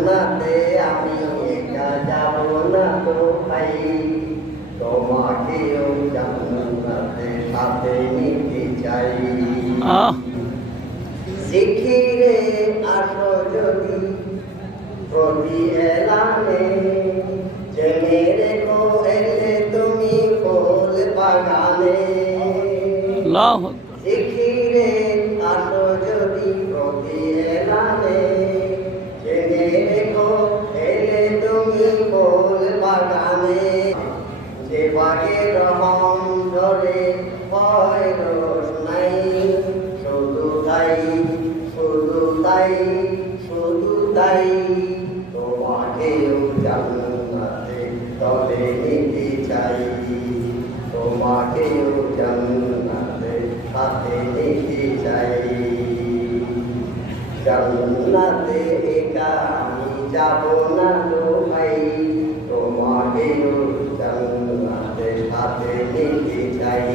জান্নাতে আমি একা যাব না তো ভাই, তোমাকেও জান্নাতে সাথে নিতে চাই। জিকিরে আসো যদি প্রতি এলানে, জেনে রেখো এলে তুমি ফুল বাগানে। জিকিরে আসো যদি প্রতি এলানে, জেনে রেখো এলে তুমি ফুল বাগানে। যে বাগে রহম ধরে হয় রোশনাই, শুধু তাই শুধু তাই শুধু তাই, তোমাকেও জান্নাতে তবে নিতে চাই। তোমাকেও জান্নাতে সাথে নিতে চাই। জান্নাতে একা আমি যাব না তো ভাই, তোমাকেও জান্নাতে সাথে নিতে চাই।